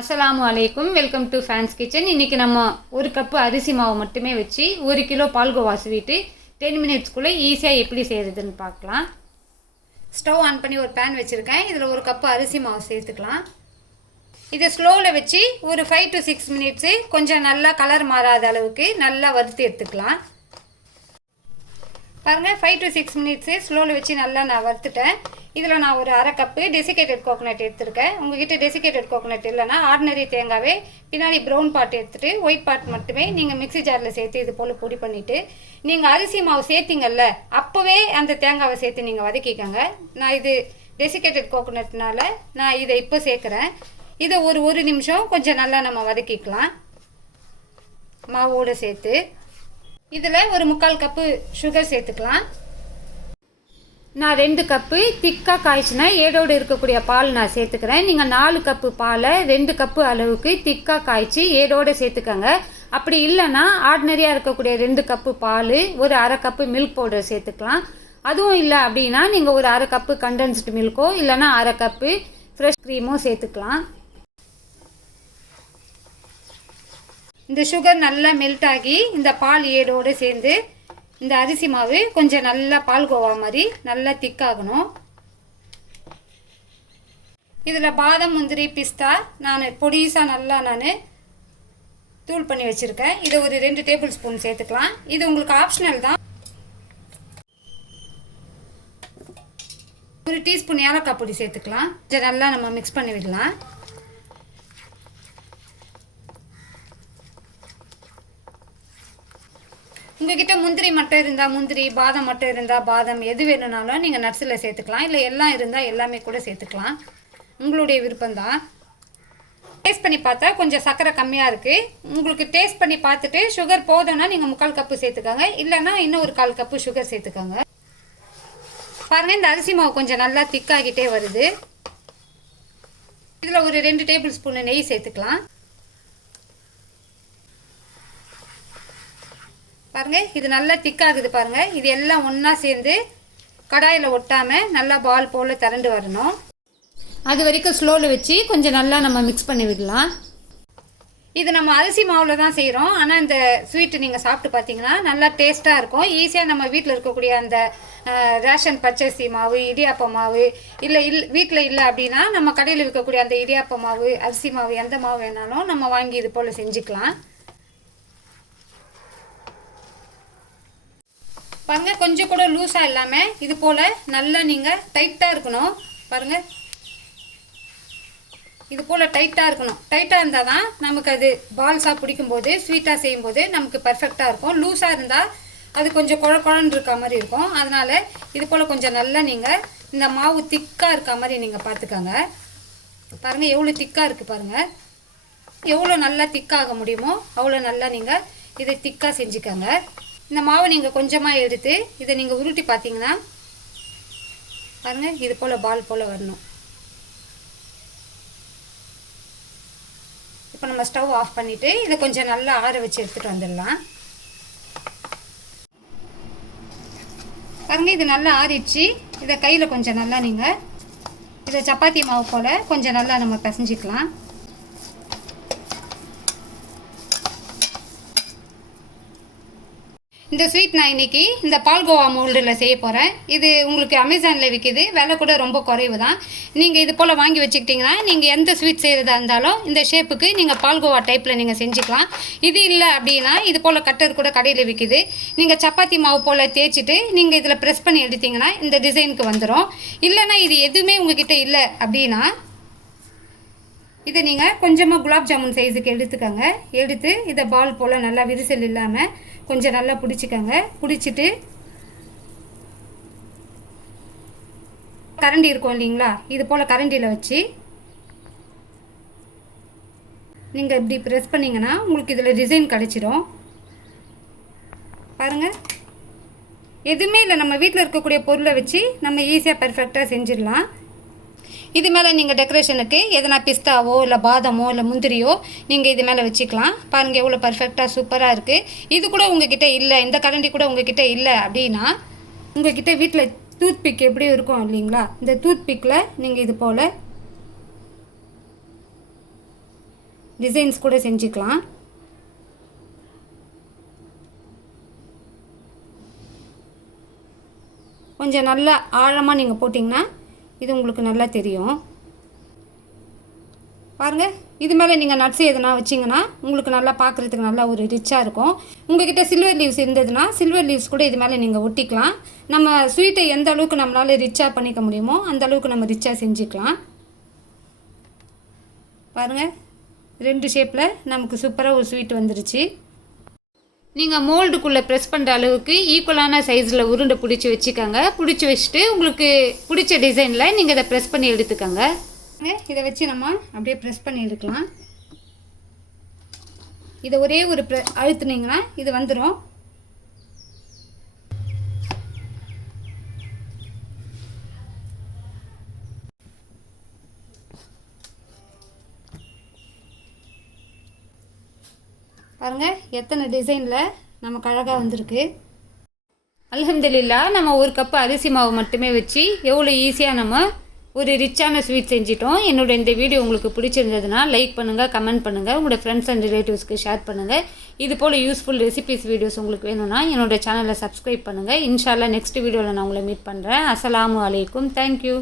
அஸ்லாம் வலைக்கும் welcome to fans kitchen இன்றைக்கி நம்ம ஒரு கப்பு அரிசி மாவு மட்டுமே வச்சு ஒரு கிலோ பால்கோவா ஸ்வீட்டு டென் மினிட்ஸ்க்குள்ளே ஈஸியாக எப்படி செய்கிறதுன்னு பார்க்கலாம் ஸ்டவ் ஆன் பண்ணி ஒரு பேன் வச்சுருக்கேன் இதில் ஒரு கப்பு அரிசி மாவு சேர்த்துக்கலாம் இதை ஸ்லோவில் வச்சு ஒரு ஃபைவ் டு சிக்ஸ் மினிட்ஸு கொஞ்சம் நல்லா கலர் மாறாத அளவுக்கு நல்லா வறுத்து எடுத்துக்கலாம் பாருங்கள் ஃபைவ் டு சிக்ஸ் மினிட்ஸு ஸ்லோவில் வச்சு நல்லா நான் வறுத்துட்டேன் இதில் நான் ஒரு அரை கப்பு டெசிகேட்டட் கோகோனட் எடுத்துருக்கேன் உங்ககிட்ட டெசிகேட்டட் கோகோனட் இல்லைனா ஆர்டினரி தேங்காவே பின்னாடி ப்ரௌன் பார்ட் எடுத்துகிட்டு ஒயிட் பார்ட் மட்டுமே நீங்கள் மிக்சி ஜாரில் சேர்த்து இது போல் பொடி பண்ணிவிட்டு நீங்கள் அரிசி மாவு சேர்த்திங்கல்ல அப்போவே அந்த தேங்காவை சேர்த்து நீங்கள் வதக்கிக்கோங்க நான் இது டெசிகேட்டட் கோகோனட்னால நான் இதை இப்போ சேர்க்குறேன் இதை ஒரு ஒரு நிமிஷம் கொஞ்சம் நல்லா நம்ம வதக்கிக்கலாம் மாவோடு சேர்த்து இதில் ஒரு முக்கால் கப்பு சுகர் சேர்த்துக்கலாம் நான் ரெண்டு கப்பு திக்காக காய்ச்சினா ஏடோடு இருக்கக்கூடிய பால் நான் சேர்த்துக்கிறேன் நீங்கள் நாலு கப்பு பாலை ரெண்டு கப்பு அளவுக்கு திக்காக காய்ச்சி ஏடோடு சேர்த்துக்கோங்க அப்படி இல்லைன்னா ஆர்டினரியாக இருக்கக்கூடிய ரெண்டு கப்பு பால் ஒரு அரை கப்பு மில்க் பவுடர் சேர்த்துக்கலாம் அதுவும் இல்லை அப்படின்னா நீங்கள் ஒரு அரை கப்பு கண்டென்ஸ்டு மில்க்கோ இல்லைனா அரை கப்பு ஃப்ரெஷ் க்ரீமோ சேர்த்துக்கலாம் இந்த சுகர் நல்லா மெல்ட் ஆகி இந்த பால் ஏடோடு சேர்ந்து இந்த அரிசி மாவு கொஞ்சம் நல்லா பால் கோவா மாதிரி நல்லா திக்காகணும் இதில் பாதம் முந்திரி பிஸ்தா நான் பொடியூசாக நல்லா நான் தூள் பண்ணி வச்சுருக்கேன் இதை ஒரு ரெண்டு டேபிள் ஸ்பூன் சேர்த்துக்கலாம் இது உங்களுக்கு ஆப்ஷனல் தான் ஒரு டீஸ்பூன் ஏலக்காய் பொடி சேர்த்துக்கலாம் இதை நல்லா நம்ம மிக்ஸ் பண்ணி விடலாம் உங்ககிட்ட முந்திரி மட்டும் இருந்தால் முந்திரி பாதம் மட்டும் இருந்தால் பாதம் எது வேணும்னாலும் நீங்கள் நட்ஸில் சேர்த்துக்கலாம் இல்லை எல்லாம் இருந்தால் எல்லாமே கூட சேர்த்துக்கலாம் உங்களுடைய விருப்பம்தான் டேஸ்ட் பண்ணி பார்த்தா கொஞ்சம் சர்க்கரை கம்மியாக இருக்குது உங்களுக்கு டேஸ்ட் பண்ணி பார்த்துட்டு சுகர் போதும்னா நீங்கள் முக்கால் கப்பு சேர்த்துக்கோங்க இல்லைன்னா இன்னும் ஒரு கால் கப்பு சுகர் சேர்த்துக்கோங்க பாருங்கள் இந்த அரிசி மாவு கொஞ்சம் நல்லா திக்காகிட்டே வருது இதில் ஒரு ரெண்டு டேபிள் ஸ்பூன் நெய் சேர்த்துக்கலாம் பாருங்கள் இது நல்லா திக்காகுது பாருங்கள் இது எல்லாம் ஒன்றா சேர்ந்து கடாயில் ஒட்டாமல் நல்லா பால் போல் திரண்டு வரணும் அது வரைக்கும் ஸ்லோவில் வச்சு கொஞ்சம் நல்லா நம்ம மிக்ஸ் பண்ணி விடலாம் இது நம்ம அரிசி மாவில் தான் செய்கிறோம் ஆனால் இந்த ஸ்வீட்டு நீங்கள் சாப்பிட்டு பார்த்தீங்கன்னா நல்லா டேஸ்ட்டாக இருக்கும் ஈஸியாக நம்ம வீட்டில் இருக்கக்கூடிய அந்த ரேஷன் பச்சரிசி மாவு இடியாப்ப மாவு இல்லை இல் வீட்டில் இல்லை அப்படின்னா நம்ம கடையில் இருக்கக்கூடிய அந்த இடியாப்ப மாவு அரிசி மாவு எந்த மாவு வேணாலும் நம்ம வாங்கி இது போல் செஞ்சுக்கலாம் பாருங்கள் கொஞ்சம் கூட லூஸா இல்லாம இது போல் நல்லா நீங்கள் டைட்டாக இருக்கணும் பாருங்கள் இது போல் டைட்டாக இருக்கணும் டைட்டாக இருந்தால் தான் நமக்கு அது பால்ஸாக ஸ்வீட்டா ஸ்வீட்டாக செய்யும்போது நமக்கு பர்ஃபெக்டா இருக்கும் லூஸா இருந்தால் அது கொஞ்சம் குழ குழன்னு இருக்க மாதிரி இருக்கும் அதனால் இது போல் கொஞ்சம் நல்லா நீங்கள் இந்த மாவு திக்காக இருக்க மாதிரி நீங்கள் பார்த்துக்கோங்க பாருங்கள் எவ்வளோ திக்காக இருக்குது பாருங்கள் எவ்வளோ நல்லா திக்காக முடியுமோ அவ்வளோ நல்லா நீங்கள் இதை திக்காக செஞ்சுக்கோங்க இந்த மாவை நீங்கள் கொஞ்சமாக எடுத்து இதை நீங்கள் உருட்டி பார்த்தீங்கன்னா பாருங்கள் இது போல் பால் போல் வரணும் இப்போ நம்ம ஸ்டவ் ஆஃப் பண்ணிவிட்டு இதை கொஞ்சம் நல்லா ஆற வச்சு எடுத்துகிட்டு வந்துடலாம் பாருங்கள் இது நல்லா ஆறிடுச்சு இதை கையில் கொஞ்சம் நல்லா நீங்கள் இதை சப்பாத்தி மாவு போல் கொஞ்சம் நல்லா நம்ம பிசைஞ்சிக்கலாம் இந்த ஸ்வீட் நான் இன்றைக்கி இந்த பால்கோவா மோல்டில் செய்ய போகிறேன் இது உங்களுக்கு அமேசானில் விற்கிது விலை கூட ரொம்ப குறைவு தான் நீங்கள் இது போல் வாங்கி வச்சுக்கிட்டிங்கன்னா நீங்கள் எந்த ஸ்வீட் செய்கிறதா இருந்தாலும் இந்த ஷேப்புக்கு நீங்கள் பால்கோவா டைப்பில் நீங்கள் செஞ்சுக்கலாம் இது இல்லை அப்படின்னா இது போல் கட்டர் கூட கடையில் விற்கிது நீங்கள் சப்பாத்தி மாவு போல் தேய்ச்சிட்டு நீங்கள் இதில் ப்ரெஸ் பண்ணி எடுத்திங்கன்னா இந்த டிசைனுக்கு வந்துடும் இல்லைன்னா இது எதுவுமே உங்ககிட்ட இல்லை அப்படின்னா இதை நீங்கள் கொஞ்சமாக குலாப் ஜாமுன் சைஸுக்கு எடுத்துக்கோங்க எடுத்து இதை பால் போல் நல்லா விரிசல் இல்லாமல் கொஞ்சம் நல்லா பிடிச்சிக்கங்க பிடிச்சிட்டு கரண்டி இருக்கும் இல்லைங்களா இது போல் கரண்டியில் வச்சு நீங்கள் இப்படி ப்ரெஸ் பண்ணிங்கன்னா உங்களுக்கு இதில் டிசைன் கிடச்சிடும் பாருங்கள் எதுவுமே இல்லை நம்ம வீட்டில் இருக்கக்கூடிய பொருளை வச்சு நம்ம ஈஸியாக பர்ஃபெக்டாக செஞ்சிடலாம் இது மேலே நீங்கள் டெக்கரேஷனுக்கு எதனா பிஸ்தாவோ இல்லை பாதமோ இல்லை முந்திரியோ நீங்கள் இது மேலே வச்சுக்கலாம் பாருங்கள் எவ்வளோ பர்ஃபெக்டாக சூப்பராக இருக்குது இது கூட உங்ககிட்ட இல்லை இந்த கரண்டி கூட உங்ககிட்ட இல்லை அப்படின்னா உங்ககிட்ட வீட்டில் டூத் பிக் எப்படி இருக்கும் இல்லைங்களா இந்த டூத் பிக்கில் நீங்கள் இது போல் டிசைன்ஸ் கூட செஞ்சுக்கலாம் கொஞ்சம் நல்லா ஆழமாக நீங்கள் போட்டிங்கன்னா இது உங்களுக்கு நல்லா தெரியும் பாருங்கள் இது மேலே நீங்கள் நட்ஸ் எதுனா வச்சிங்கன்னா உங்களுக்கு நல்லா பார்க்குறதுக்கு நல்லா ஒரு ரிச்சாக இருக்கும் உங்ககிட்ட சில்வர் லீவ்ஸ் இருந்ததுன்னா சில்வர் லீவ்ஸ் கூட இது மேலே நீங்கள் ஒட்டிக்கலாம் நம்ம ஸ்வீட்டை எந்த அளவுக்கு நம்மளால் ரிச்சாக பண்ணிக்க முடியுமோ அந்த அளவுக்கு நம்ம ரிச்சாக செஞ்சுக்கலாம் பாருங்கள் ரெண்டு ஷேப்பில் நமக்கு சூப்பராக ஒரு ஸ்வீட் வந்துருச்சு நீங்கள் மோல்டுக்குள்ளே ப்ரெஸ் பண்ணுற அளவுக்கு ஈக்குவலான சைஸில் உருண்டை பிடிச்சி வச்சுக்கோங்க பிடிச்சி வச்சுட்டு உங்களுக்கு பிடிச்ச டிசைனில் நீங்கள் இதை ப்ரெஸ் பண்ணி எடுத்துக்கோங்க இதை வச்சு நம்ம அப்படியே ப்ரெஸ் பண்ணி எடுக்கலாம் இதை ஒரே ஒரு ப்ரெ அழுத்துனீங்கன்னா இது வந்துடும் பாருங்கள் எத்தனை டிசைனில் நமக்கு அழகாக வந்திருக்கு அலமதுல்லா நம்ம ஒரு கப்பு அரிசி மாவு மட்டுமே வச்சு எவ்வளோ ஈஸியாக நம்ம ஒரு ரிச்சான ஸ்வீட் செஞ்சிட்டோம் என்னோட இந்த வீடியோ உங்களுக்கு பிடிச்சிருந்ததுன்னா லைக் பண்ணுங்கள் கமெண்ட் பண்ணுங்கள் உங்களோட ஃப்ரெண்ட்ஸ் அண்ட் ரிலேட்டிவ்ஸ்க்கு ஷேர் பண்ணுங்கள் இது போல் யூஸ்ஃபுல் ரெசிபிஸ் வீடியோஸ் உங்களுக்கு வேணும்னா என்னோட சேனலை சப்ஸ்கிரைப் பண்ணுங்கள் இன்ஷால்லா நெக்ஸ்ட் வீடியோவில் நான் உங்களை மீட் பண்ணுறேன் அஸ்லாம் வலைக்கும் தேங்க்யூ